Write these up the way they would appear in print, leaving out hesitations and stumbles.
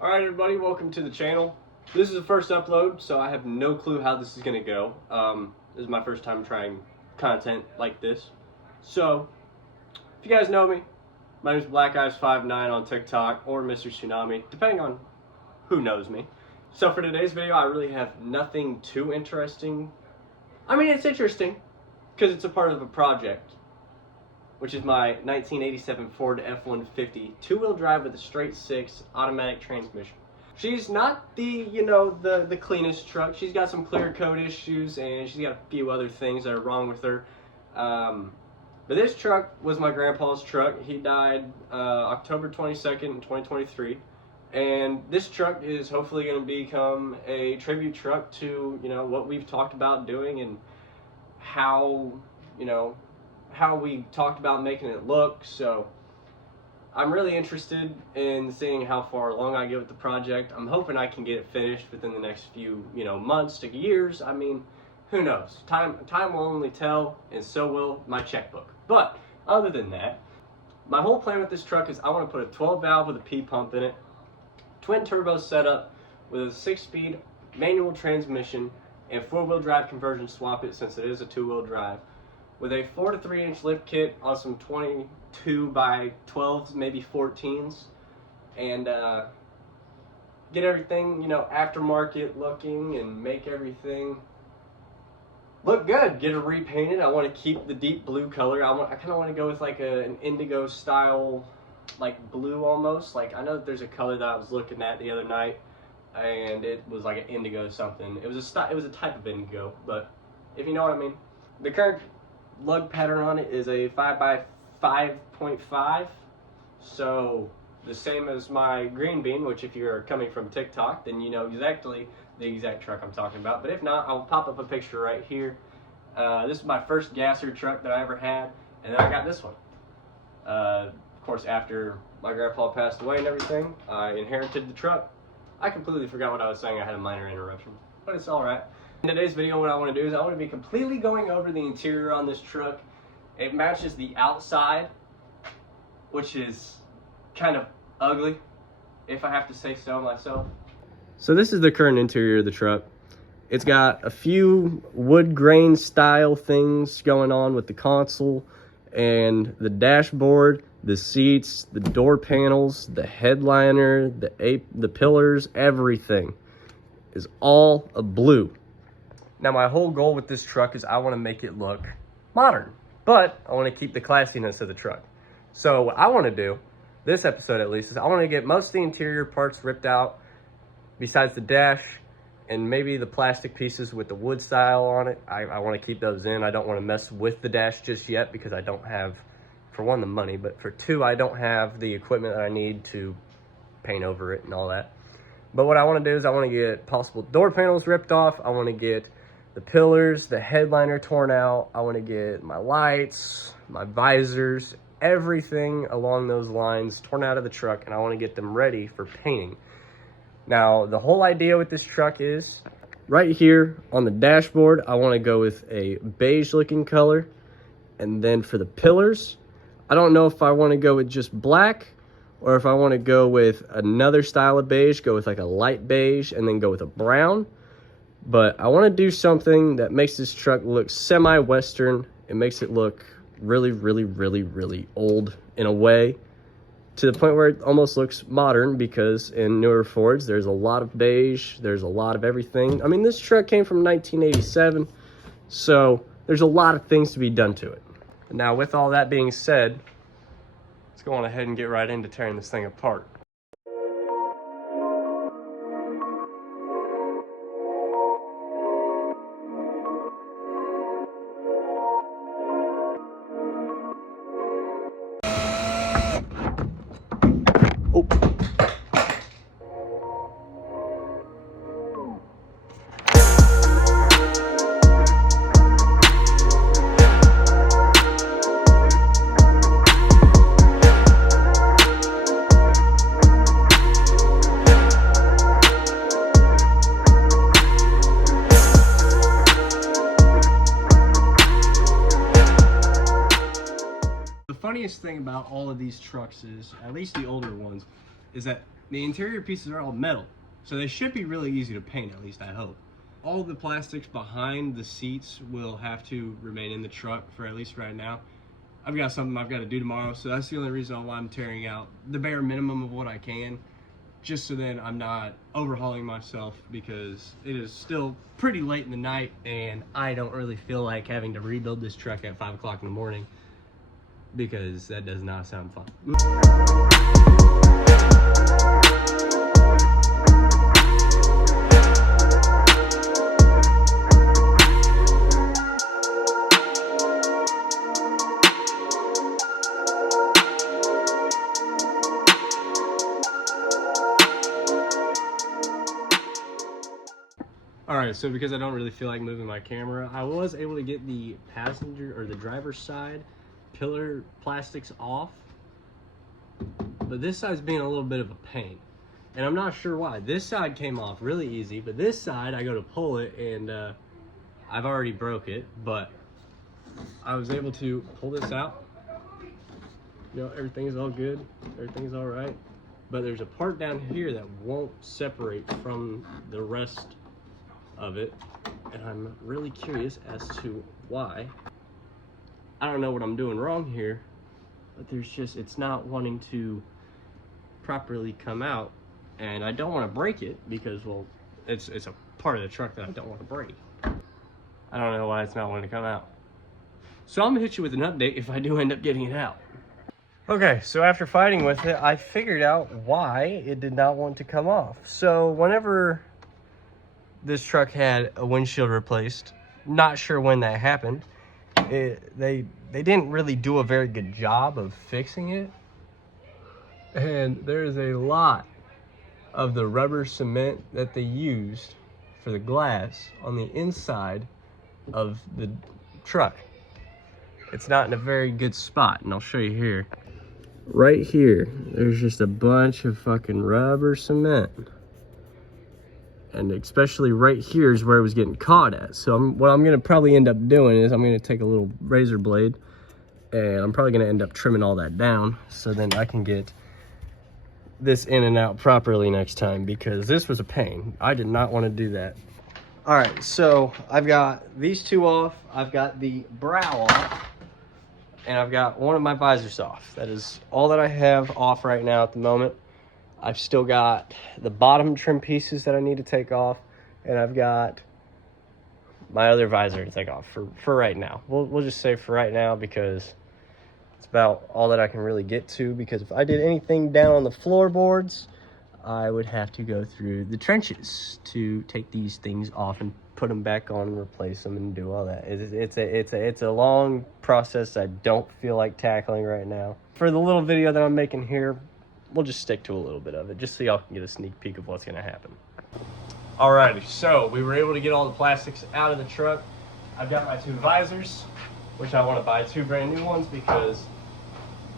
Alright everybody, welcome to the channel. This is the first upload, so I have no clue how this is going to go. This is my first time trying content like this. So, if you guys know me, my name is BlackEyes59 on TikTok, or Mr. Tsunami, depending on who knows me. So for today's video, I really have nothing too interesting. I mean, it's interesting, because it's a part of a project, which is my 1987 Ford F150 two-wheel drive with a straight six automatic transmission. She's not the, the cleanest truck. She's got some clear coat issues, and she's got a few other things that are wrong with her. But this truck was my grandpa's truck. He died October 22nd, 2023. And this truck is hopefully going to become a tribute truck to, what we've talked about doing and how we talked about making it look. So I'm really interested in seeing how far along I get with the project. I'm hoping I can get it finished within the next few, months to years. I mean, who knows? Time will only tell, and so will my checkbook. But other than that, my whole plan with this truck is I want to put a 12 valve with a P pump in it, twin turbo setup with a 6-speed manual transmission and 4-wheel drive conversion swap it, since it is a 2-wheel drive, with a 4 to 3 inch lift kit on some 22 by 12s, maybe 14s, and get everything, aftermarket looking and make everything look good. Get it repainted. I want to keep the deep blue color. I kind of want to go with like an indigo style, like blue almost. Like, I know that there's a color that I was looking at the other night, and it was like an indigo something. It was a type of indigo, but if you know what I mean. The current lug pattern on it is a 5 by 5.5, so the same as my green bean, which if you're coming from TikTok, then you know exactly the exact truck I'm talking about. But if not, I'll pop up a picture right here. This is my first gasser truck that I ever had, and then I got this one. Of course, after my grandpa passed away and everything, I inherited the truck. I completely forgot what I was saying. I had a minor interruption, but it's all right. In today's video, what I want to do is I want to be completely going over the interior on this truck. It matches the outside, which is kind of ugly, if I have to say so myself. So this is the current interior of the truck. It's got a few wood grain style things going on with the console and the dashboard, the seats, the door panels, the headliner, the pillars, everything is all a blue. Now my whole goal with this truck is I want to make it look modern, but I want to keep the classiness of the truck. So what I want to do, this episode at least, is I want to get most of the interior parts ripped out, besides the dash and maybe the plastic pieces with the wood style on it. I want to keep those in. I don't want to mess with the dash just yet, because I don't have, for one, the money, but for two, I don't have the equipment that I need to paint over it and all that. But what I want to do is I want to get possible door panels ripped off. I want to get the pillars, the headliner torn out. I want to get my lights, my visors, everything along those lines torn out of the truck, and I want to get them ready for painting. Now, the whole idea with this truck is, right here on the dashboard, I want to go with a beige looking color. And then for the pillars, I don't know if I want to go with just black, or if I want to go with another style of beige, go with like a light beige, and then go with a brown. But I want to do something that makes this truck look semi-Western. It makes it look really, really, really, really old in a way, to the point where it almost looks modern, because in newer Fords, there's a lot of beige, there's a lot of everything. I mean, this truck came from 1987, so there's a lot of things to be done to it. Now, with all that being said, let's go on ahead and get right into tearing this thing apart. funniest thing about all of these trucks is, at least the older ones, is that The interior pieces are all metal, so they should be really easy to paint, at least I hope. All the plastics behind the seats will have to remain in the truck for at least right now. I've got something I've got to do tomorrow, so that's the only reason why I'm tearing out the bare minimum of what I can, just so then I'm not overhauling myself, because it is still pretty late in the night and I don't really feel like having to rebuild this truck at 5 o'clock in the morning, because that does not sound fun. Alright, so because I don't really feel like moving my camera, I was able to get the passenger or the driver's side pillar plastics off, but this side's being a little bit of a pain, and I'm not sure why. This side came off really easy, but this side I go to pull it and I've already broke it, but I was able to pull this out. You know, everything's all good, everything's all right, but there's a part down here that won't separate from the rest of it, and I'm really curious as to why. I don't know what I'm doing wrong here, but there's just, it's not wanting to properly come out, and I don't want to break it because, well, it's a part of the truck that I don't want to break. I don't know why it's not wanting to come out. So I'm gonna hit you with an update if I do end up getting it out. Okay, so after fighting with it, I figured out why it did not want to come off. So whenever this truck had a windshield replaced, not sure when that happened, they didn't really do a very good job of fixing it, and there's a lot of the rubber cement that they used for the glass on the inside of the truck. It's not in a very good spot, and I'll show you here. Right here, there's just a bunch of fucking rubber cement. And especially right here is where it was getting caught at. So what I'm gonna probably end up doing is I'm gonna take a little razor blade and I'm probably gonna end up trimming all that down, so then I can get this in and out properly next time, because this was a pain. I did not want to do that. All right, so I've got these two off, I've got the brow off, and I've got one of my visors off. That is all that I have off right now at the moment. I've still got the bottom trim pieces that I need to take off, and I've got my other visor to take off for right now. We'll just say for right now, because it's about all that I can really get to, because if I did anything down on the floorboards, I would have to go through the trenches to take these things off and put them back on and replace them and do all that. It's a long process I don't feel like tackling right now. For the little video that I'm making here, we'll just stick to a little bit of it, just so y'all can get a sneak peek of what's gonna happen. Alrighty, so we were able to get all the plastics out of the truck. I've got my two visors, which I want to buy two brand new ones because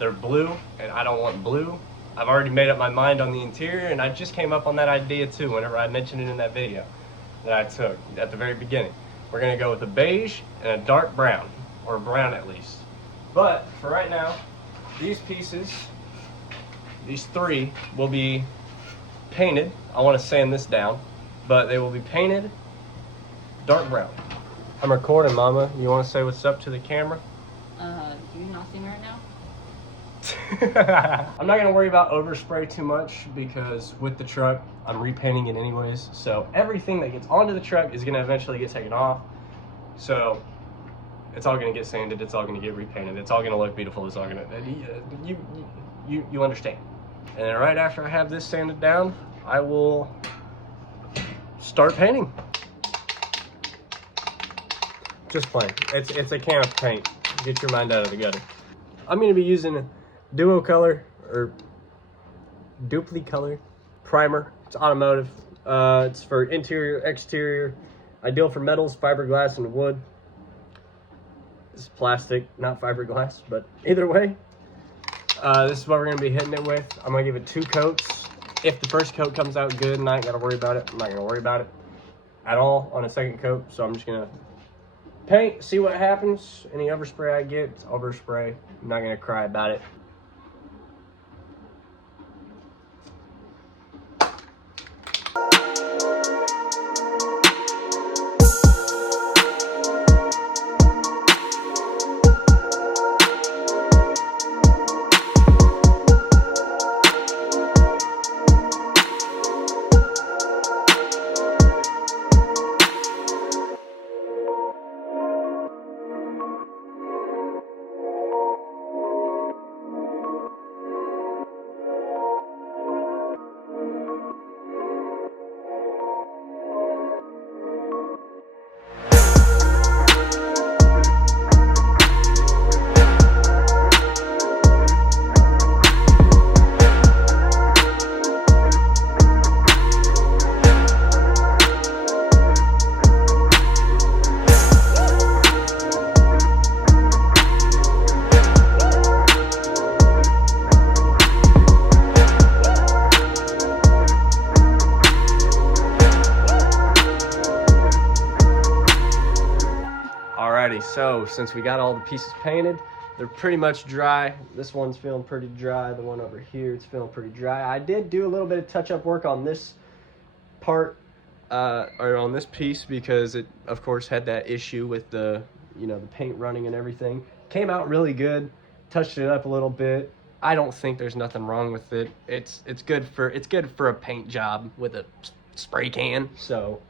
they're blue, and I don't want blue. I've already made up my mind on the interior, and I just came up on that idea too whenever I mentioned it in that video that I took at the very beginning. We're gonna go with a beige and a dark brown, or brown at least. But for right now, these pieces, these three, will be painted. I want to sand this down, but they will be painted dark brown. I'm recording, Mama. You want to say what's up to the camera? Do you not see me right now? I'm not going to worry about overspray too much, because with the truck, I'm repainting it anyways. So everything that gets onto the truck is going to eventually get taken off. So it's all going to get sanded. It's all going to get repainted. It's all going to look beautiful. It's all going to... You understand. And then right after I have this sanded down, I will start painting. Just plain. It's a can of paint. Get your mind out of the gutter. I'm going to be using Duo Color, or Dupli Color primer. It's automotive. It's for interior, exterior. Ideal for metals, fiberglass, and wood. This is plastic, not fiberglass, but either way. This is what we're going to be hitting it with. I'm going to give it 2 coats. If the first coat comes out good and I ain't got to worry about it, I'm not going to worry about it at all on a second coat. So I'm just going to paint, see what happens. Any overspray I get, it's overspray. I'm not going to cry about it. So since we got all the pieces painted, they're pretty much dry. This one's feeling pretty dry. The one over here, it's feeling pretty dry. I did do a little bit of touch-up work on this part, or on this piece, because it, of course, had that issue with the, the paint running and everything. Came out really good. Touched it up a little bit. I don't think there's nothing wrong with it. It's good for a paint job with a spray can. So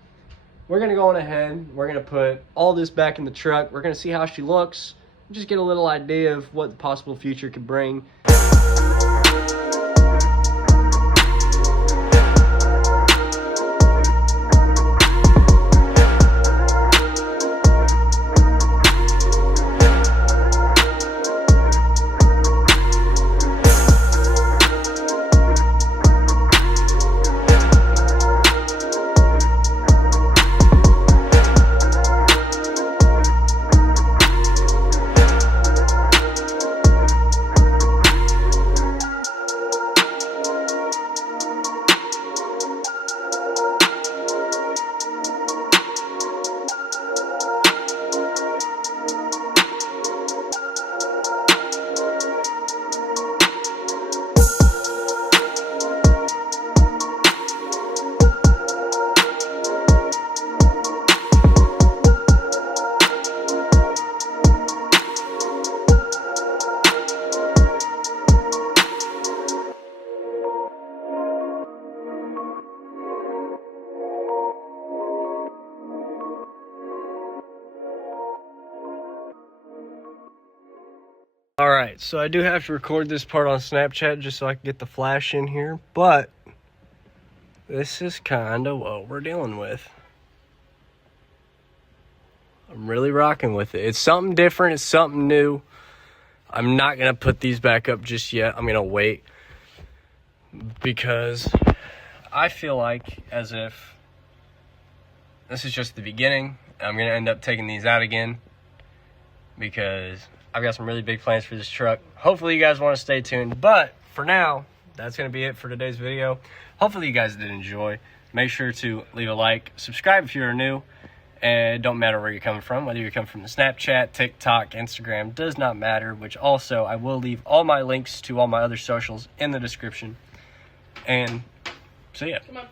we're gonna go on ahead. We're gonna put all this back in the truck. We're gonna see how she looks. Just get a little idea of what the possible future could bring. Alright, so I do have to record this part on Snapchat just so I can get the flash in here, but this is kind of what we're dealing with. I'm really rocking with it. It's something different, it's something new. I'm not going to put these back up just yet. I'm going to wait, because I feel like as if this is just the beginning. I'm going to end up taking these out again, because I've got some really big plans for this truck. Hopefully you guys want to stay tuned. But for now, that's going to be it for today's video. Hopefully you guys did enjoy. Make sure to leave a like. Subscribe if you're new. And it don't matter where you're coming from. Whether you're coming from the Snapchat, TikTok, Instagram, does not matter. Which also, I will leave all my links to all my other socials in the description. And so yeah. Come on.